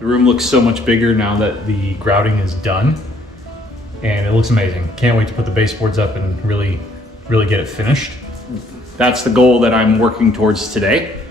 The room looks so much bigger now that the grouting is done, and it looks amazing. Can't wait to put the baseboards up and really get it finished. That's the goal that I'm working towards today.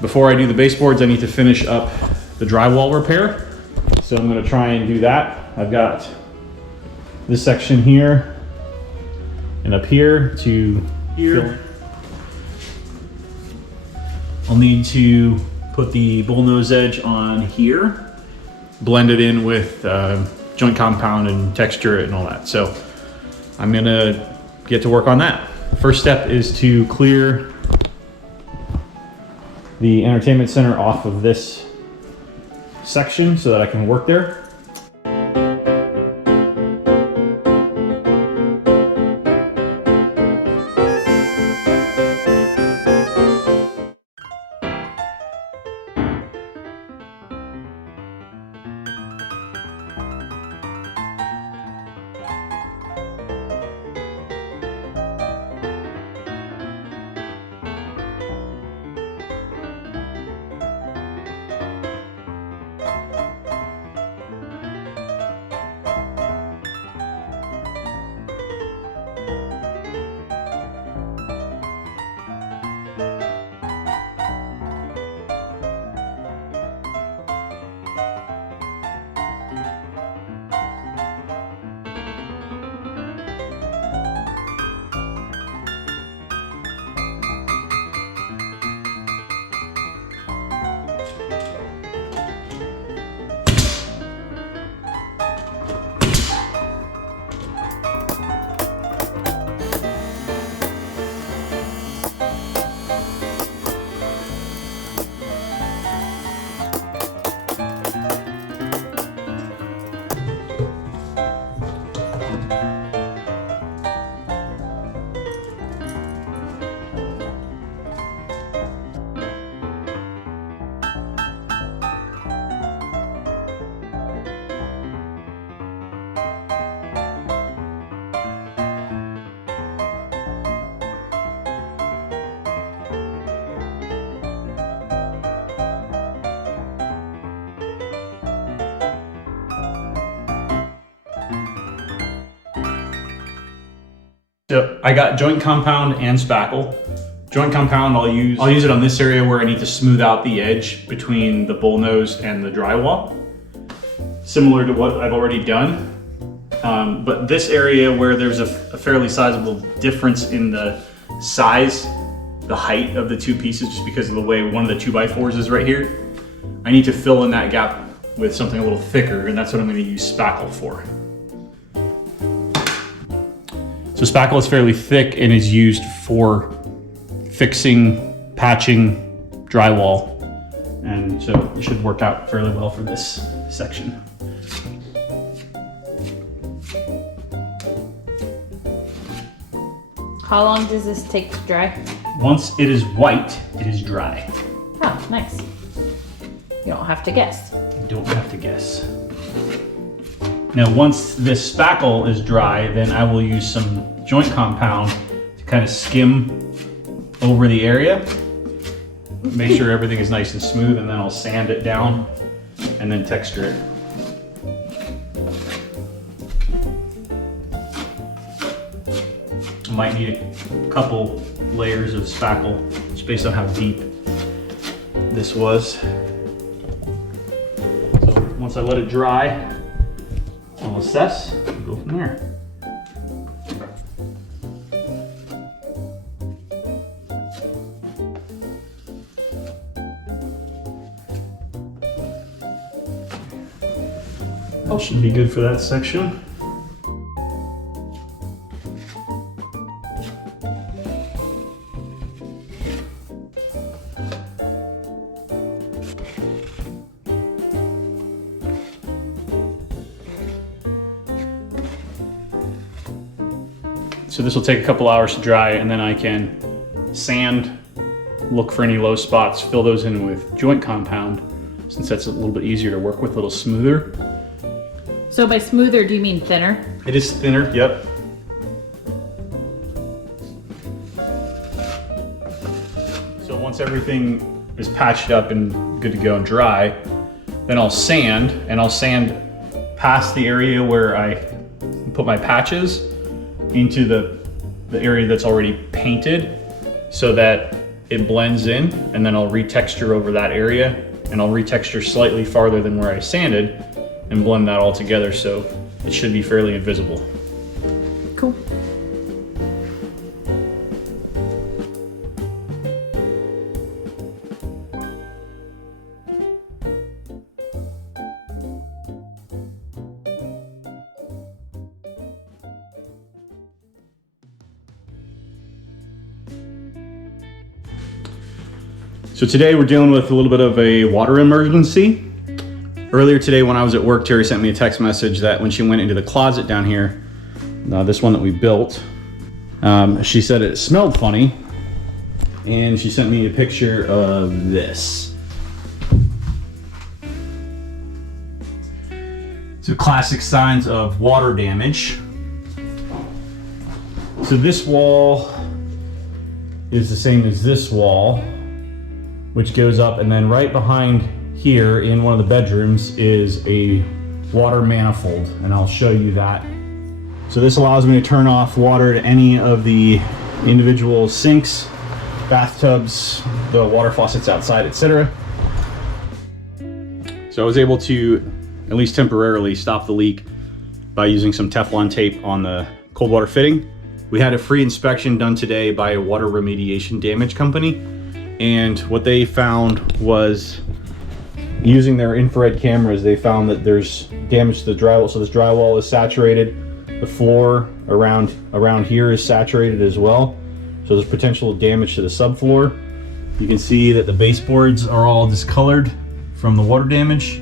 Before I do the baseboards, I need to finish up the drywall repair. So I'm gonna try and do that. I've got this section here and up here to here. I'll need to put the bullnose edge on here, blend it in with joint compound and texture it and all that. So I'm gonna get to work on that. First step is to clear the entertainment center off of this section so that I can work there. So I got joint compound and spackle. Joint compound I'll use it on this area where I need to smooth out the edge between the bullnose and the drywall, similar to what I've already done. But this area where there's a fairly sizable difference in the size, the height of the two pieces, just because of the way one of the 2x4s is right here, I need to fill in that gap with something a little thicker, and that's what I'm going to use spackle for. So spackle is fairly thick and is used for fixing, patching drywall. And so it should work out fairly well for this section. How long does this take to dry? Once it is white, it is dry. Oh, nice. You don't have to guess. You don't have to guess. Now, once this spackle is dry, then I will use some joint compound to kind of skim over the area. Make sure everything is nice and smooth, and then I'll sand it down and then texture it. I might need a couple layers of spackle, just based on how deep this was. So once I let it dry, I'll assess and go from there. That should be good for that section. So this will take a couple hours to dry, and then I can sand, look for any low spots, fill those in with joint compound, since that's a little bit easier to work with, a little smoother. So by smoother, do you mean thinner? It is thinner, yep. So once everything is patched up and good to go and dry, Then I'll sand, and I'll sand past the area where I put my patches into the area that's already painted so that it blends in, and then I'll retexture over that area, and I'll retexture slightly farther than where I sanded and blend that all together so it should be fairly invisible. Cool. So today we're dealing with a little bit of a water emergency. Earlier today when I was at work, Terry sent me a text message that when she went into the closet down here, this one that we built, she said it smelled funny, and she sent me a picture of this. So classic signs of water damage. So this wall is the same as this wall, which goes up, and then right behind here in one of the bedrooms is a water manifold, and I'll show you that. So this allows me to turn off water to any of the individual sinks, bathtubs, the water faucets outside, etc. So I was able to, at least temporarily, stop the leak by using some Teflon tape on the cold water fitting. We had a free inspection done today by a water remediation damage company. And what they found was, using their infrared cameras, they found that there's damage to the drywall. So this drywall is saturated. The floor around here is saturated as well. So there's potential damage to the subfloor. You can see that the baseboards are all discolored from the water damage.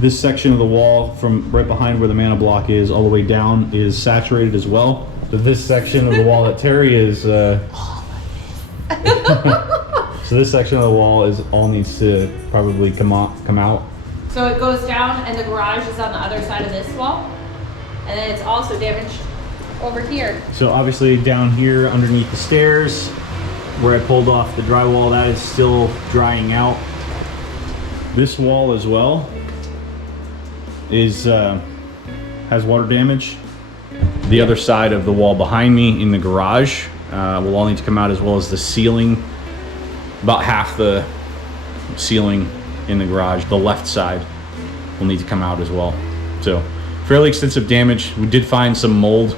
This section of the wall from right behind where the mana block is all the way down is saturated as well. So this section of the wall that Terry is so this section of the wall all needs to probably come out. So it goes down, and the garage is on the other side of this wall, and then it's also damaged over here. So obviously down here underneath the stairs where I pulled off the drywall, that is still drying out. This wall as well has water damage. The other side of the wall behind me in the garage will all need to come out, as well as the ceiling. About half the ceiling in the garage, the left side, will need to come out as well. So fairly extensive damage. We did find some mold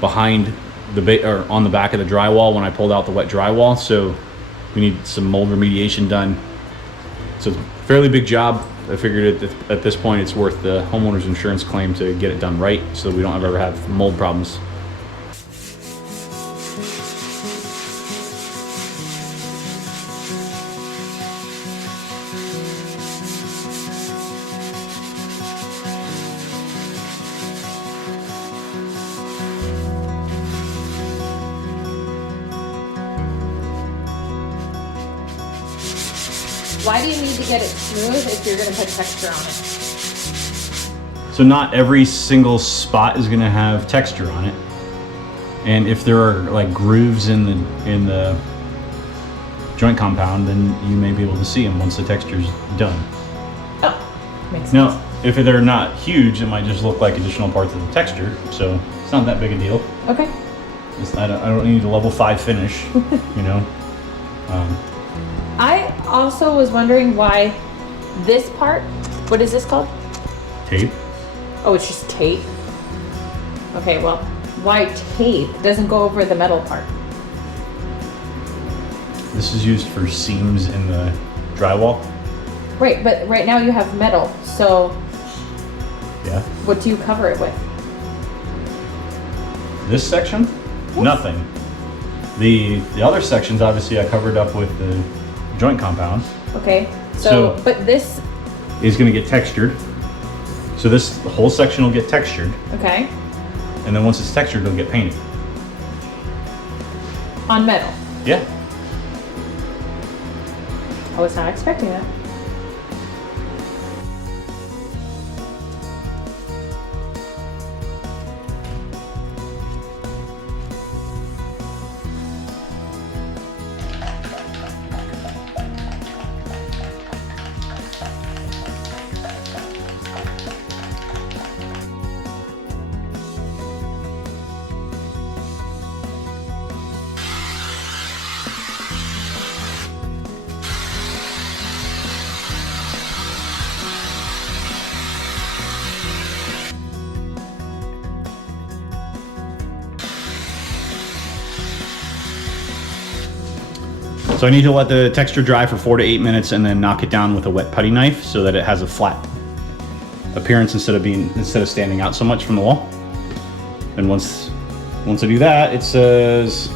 behind or on the back of the drywall when I pulled out the wet drywall, so we need some mold remediation done. So it's a fairly big job. I figured at this point it's worth the homeowner's insurance claim to get it done right, so we don't ever have mold problems. Why do you need to get it smooth if you're going to put texture on it? So not every single spot is going to have texture on it, and if there are like grooves in the joint compound, then you may be able to see them once the texture's done. Oh, makes sense. Now, if they're not huge, it might just look like additional parts of the texture, so it's not that big a deal. Okay. I don't need a level 5 finish, you know. I also was wondering why this part, what is this called? Tape. Oh, it's just tape. Okay, well, why tape doesn't go over the metal part? This is used for seams in the drywall. Right, but right now you have metal, so Yeah. what do you cover it with? This section? Yes. Nothing. The other sections, obviously, I covered up with the joint compound. Okay, so but this, is going to get textured. So the whole section will get textured, okay, and then once it's textured, it'll get painted. on metal. Yeah. I was not expecting that. So I need to let the texture dry for 4 to 8 minutes and then knock it down with a wet putty knife so that it has a flat appearance instead of standing out so much from the wall. And once I do that, it says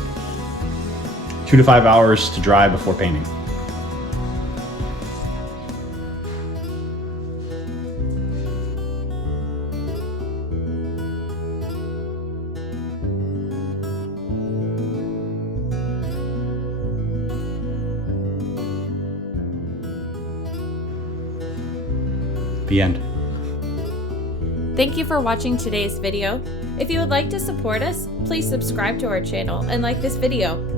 2 to 5 hours to dry before painting. The end. Thank you for watching today's video. If you would like to support us, please subscribe to our channel and like this video.